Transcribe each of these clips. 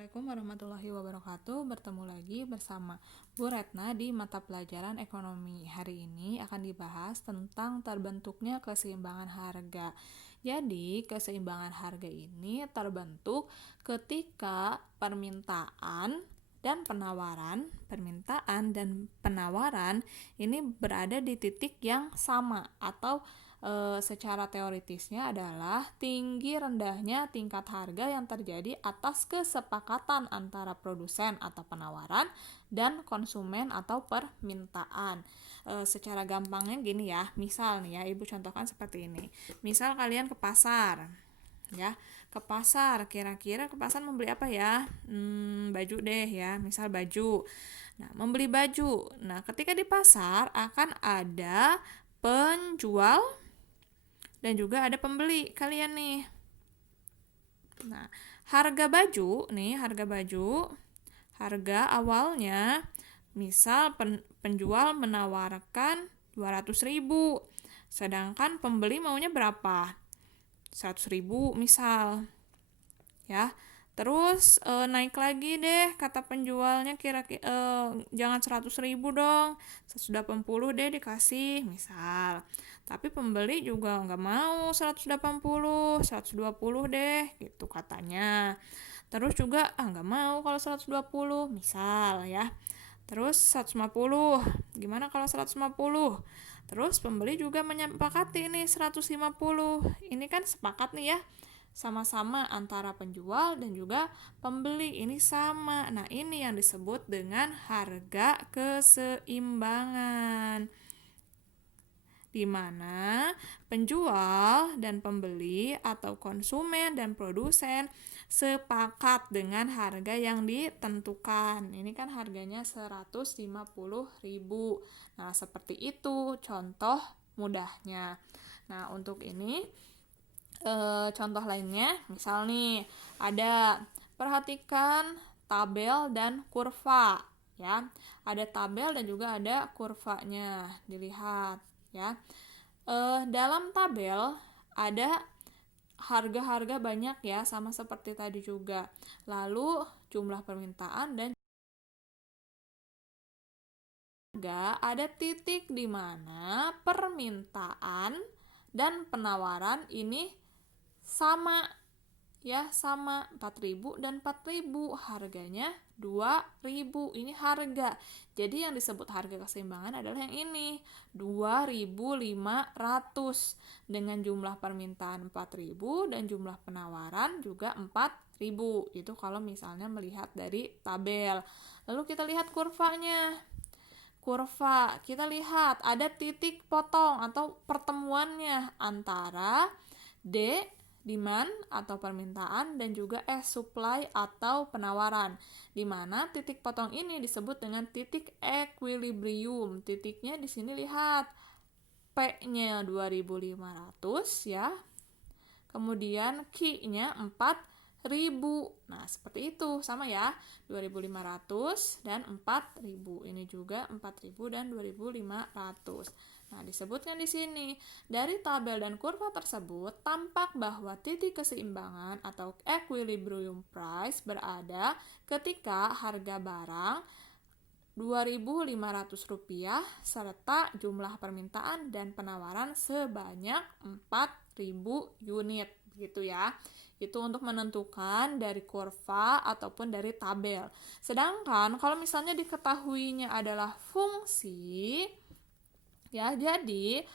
Assalamualaikum warahmatullahi wabarakatuh. Bertemu lagi bersama Bu Retna di mata pelajaran ekonomi. Hari ini akan dibahas tentang terbentuknya keseimbangan harga. Jadi, keseimbangan harga ini terbentuk ketika permintaan dan penawaran ini berada di titik yang sama atau secara teoritisnya adalah tinggi rendahnya tingkat harga yang terjadi atas kesepakatan antara produsen atau penawaran dan konsumen atau permintaan. Secara gampangnya gini ya, misal nih ya, Ibu contohkan seperti ini. Misal kalian ke pasar, ya, ke pasar, kira-kira ke pasar membeli apa ya? Baju deh ya, misal baju. Nah, membeli baju. Nah, ketika di pasar akan ada penjual dan juga ada pembeli kalian nih. Nah, harga awalnya misal penjual menawarkan 200.000, sedangkan pembeli maunya berapa? 100.000 misal. Ya. Terus naik lagi deh kata penjualnya, jangan 100.000 dong, 180 deh dikasih misal. Tapi pembeli juga nggak mau 180, 120 deh gitu katanya. Terus juga nggak mau kalau 120 misal ya. Terus 150, gimana kalau 150? Terus pembeli juga menyepakati nih 150. Ini kan sepakat nih ya, sama-sama antara penjual dan juga pembeli, ini sama. Nah, ini yang disebut dengan harga keseimbangan, di mana penjual dan pembeli atau konsumen dan produsen sepakat dengan harga yang ditentukan. Ini kan harganya 150.000. Nah, seperti itu contoh mudahnya. Nah, untuk ini contoh lainnya, misal nih ada, perhatikan tabel dan kurva ya. Ada tabel dan juga ada kurvanya, dilihat ya. Dalam tabel ada harga-harga banyak ya, sama seperti tadi juga. Lalu jumlah permintaan dan juga ada titik di mana permintaan dan penawaran ini sama ya, sama 4.000 dan 4.000, harganya 2.000. Ini harga. Jadi yang disebut harga keseimbangan adalah yang ini, 2.500 dengan jumlah permintaan 4.000 dan jumlah penawaran juga 4.000. Itu kalau misalnya melihat dari tabel. Lalu kita lihat kurvanya. Kurva, kita lihat ada titik potong atau pertemuannya antara D, demand atau permintaan, dan juga S, supply atau penawaran, di mana titik potong ini disebut dengan titik equilibrium. Titiknya di sini lihat, P-nya 2.500 ya, kemudian Q-nya 4.000. Nah, seperti itu, sama ya, 2.500 dan 4.000. Ini juga 4.000 dan 2.500. Nah, disebutkan di sini, dari tabel dan kurva tersebut tampak bahwa titik keseimbangan atau equilibrium price berada ketika harga barang Rp2.500 serta jumlah permintaan dan penawaran sebanyak 4.000 unit, gitu ya. Itu untuk menentukan dari kurva ataupun dari tabel. Sedangkan kalau misalnya diketahuinya adalah fungsi, ya, jadi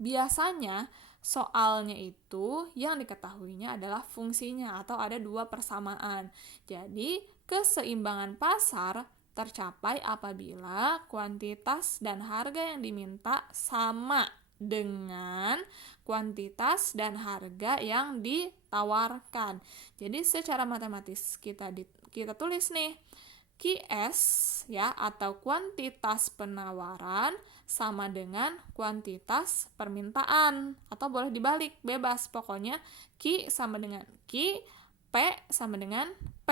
biasanya soalnya itu yang diketahuinya adalah fungsinya atau ada dua persamaan. Jadi keseimbangan pasar tercapai apabila kuantitas dan harga yang diminta sama dengan kuantitas dan harga yang ditawarkan. Jadi secara matematis kita tulis nih, QS ya, atau kuantitas penawaran sama dengan kuantitas permintaan, atau boleh dibalik, bebas, pokoknya Q sama dengan Q, P sama dengan P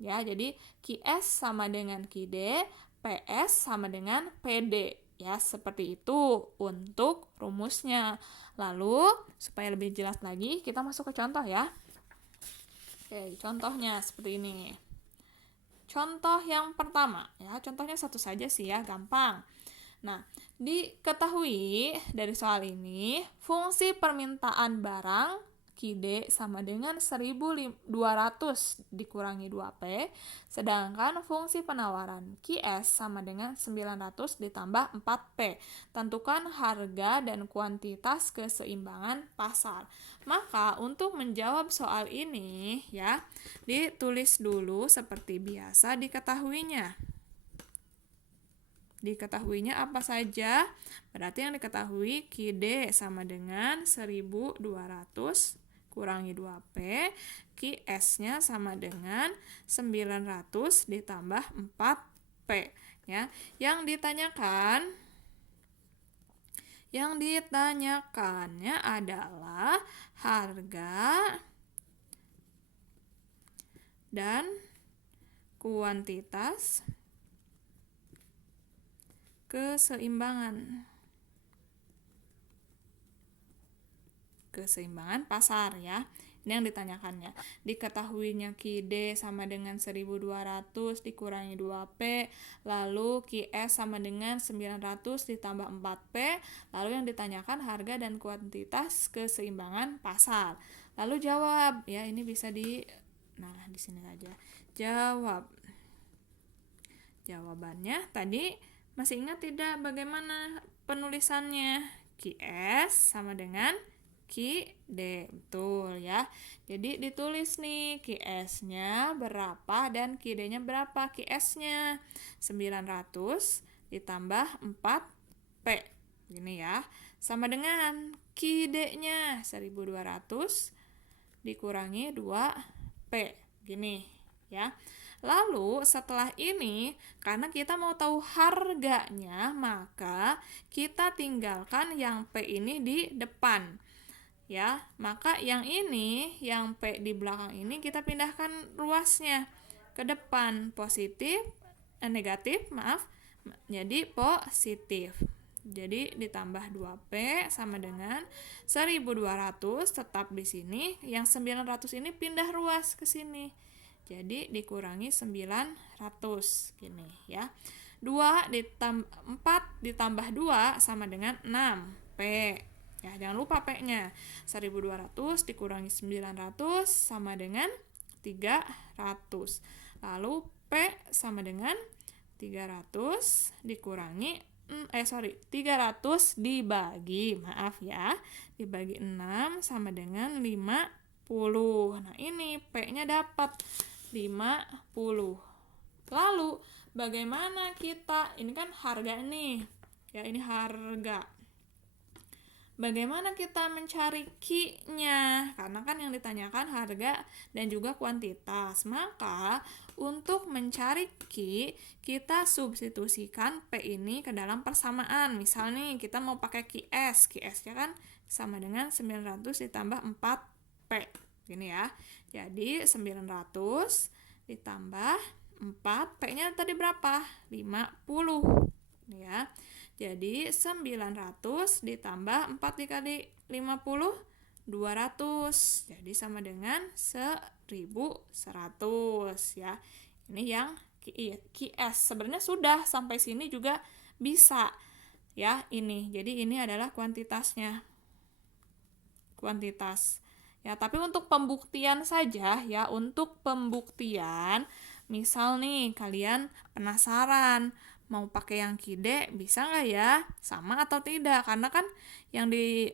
ya. Jadi QS sama dengan QD, PS sama dengan PD ya, seperti itu untuk rumusnya. Lalu supaya lebih jelas lagi kita masuk ke contoh ya. Oke, contohnya seperti ini. Contoh yang pertama, ya, contohnya satu saja sih ya, gampang. Nah, diketahui dari soal ini, fungsi permintaan barang QD sama dengan 1200 dikurangi 2P, sedangkan fungsi penawaran QS sama dengan 900 ditambah 4P. Tentukan harga dan kuantitas keseimbangan pasar. Maka untuk menjawab soal ini ya, ditulis dulu seperti biasa diketahuinya. Diketahuinya apa saja? Berarti yang diketahui QD sama dengan 1200 kurangi 2P, QS-nya sama dengan 900 ditambah 4P. Ya. Yang ditanyakannya adalah harga dan kuantitas keseimbangan pasar ya. Ini yang ditanyakannya. Diketahuinya QD sama dengan 1200 dikurangi 2P, lalu QS sama dengan 900 ditambah 4P, lalu yang ditanyakan harga dan kuantitas keseimbangan pasar. Lalu jawab, ya ini bisa di sini aja. Jawab. Jawabannya tadi masih ingat tidak bagaimana penulisannya? QS sama dengan QD, betul ya. Jadi ditulis nih QS-nya berapa dan QD-nya berapa. QS-nya 900 ditambah 4P. Gini ya. Sama dengan QD-nya 1200 dikurangi 2P. Gini ya. Lalu setelah ini, karena kita mau tahu harganya, maka kita tinggalkan yang P ini di depan. Ya, maka yang ini, yang P di belakang ini kita pindahkan ruasnya ke depan, negatif, jadi positif. Jadi ditambah 2P sama dengan 1200 tetap di sini, yang 900 ini pindah ruas ke sini. Jadi dikurangi 900 gini ya. 4 ditambah 2 sama dengan 6P. Ya, jangan lupa P-nya. 1200 dikurangi 900 sama dengan 300. Lalu P sama dengan 300 dikurangi 300 dibagi, dibagi 6 sama dengan 50. Nah, ini P-nya dapat 50. Lalu, bagaimana kita, ini kan harga nih, ya ini harga. Bagaimana kita mencari Q-nya? Karena kan yang ditanyakan harga dan juga kuantitas. Maka, untuk mencari Q, kita substitusikan P ini ke dalam persamaan. Misal nih, kita mau pakai QS. QS-nya kan sama dengan 900 ditambah 4P. Gini ya. Jadi, 900 ditambah 4, P-nya tadi berapa? 50. Ini ya. Jadi 900 ditambah 4 dikali 50, 200. Jadi sama dengan 1100 ya. Ini yang QS. Sebenarnya sudah sampai sini juga bisa ya ini. Jadi ini adalah kuantitasnya. Kuantitas. Ya, tapi untuk pembuktian saja ya, untuk pembuktian misal nih kalian penasaran mau pakai yang QD bisa nggak ya, sama atau tidak, karena kan yang di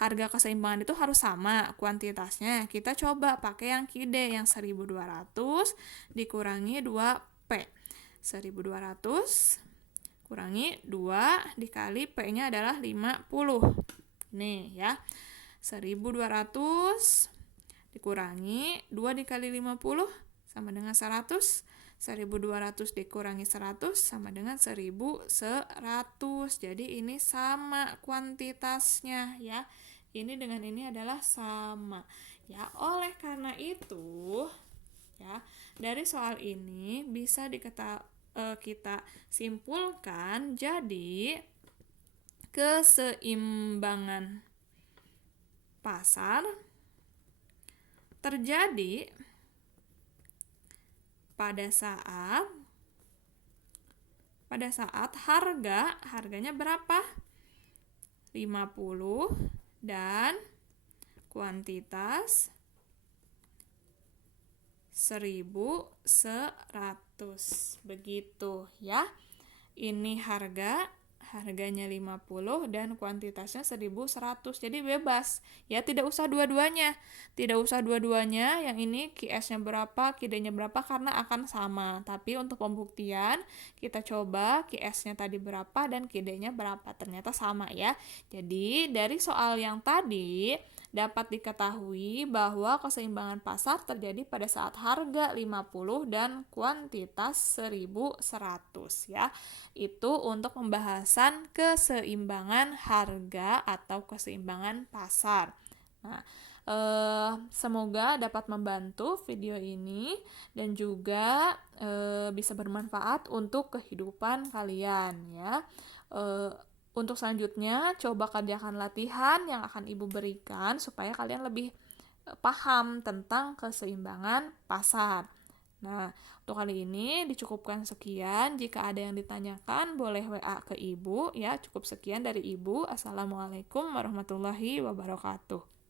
harga keseimbangan itu harus sama kuantitasnya. Kita coba pakai yang QD yang 1200 dikurangi 2P. 1200 kurangi 2 dikali P-nya adalah 50. Nih ya, 1200 dikurangi 2 dikali 50 sama dengan 100. 1200 dikurangi 100 sama dengan 1100. Jadi ini sama kuantitasnya ya. Ini dengan ini adalah sama. Ya, oleh karena itu ya, dari soal ini bisa kita simpulkan jadi keseimbangan pasar terjadi pada saat harganya berapa? 50 dan kuantitas 1.100. Begitu ya. Ini harganya 50 dan kuantitasnya 1.100. Jadi bebas. Ya, tidak usah dua-duanya. Yang ini QS-nya berapa, QD-nya berapa karena akan sama. Tapi untuk pembuktian kita coba QS-nya tadi berapa dan QD-nya berapa. Ternyata sama ya. Jadi dari soal yang tadi dapat diketahui bahwa keseimbangan pasar terjadi pada saat harga 50 dan kuantitas 1.100 ya. Itu untuk pembahasan keseimbangan harga atau keseimbangan pasar. Nah, semoga dapat membantu video ini dan juga bisa bermanfaat untuk kehidupan kalian ya. Untuk selanjutnya, coba kerjakan latihan yang akan Ibu berikan supaya kalian lebih paham tentang keseimbangan pasar. Nah, untuk kali ini dicukupkan sekian. Jika ada yang ditanyakan, boleh WA ke Ibu ya. Cukup sekian dari Ibu. Assalamualaikum warahmatullahi wabarakatuh.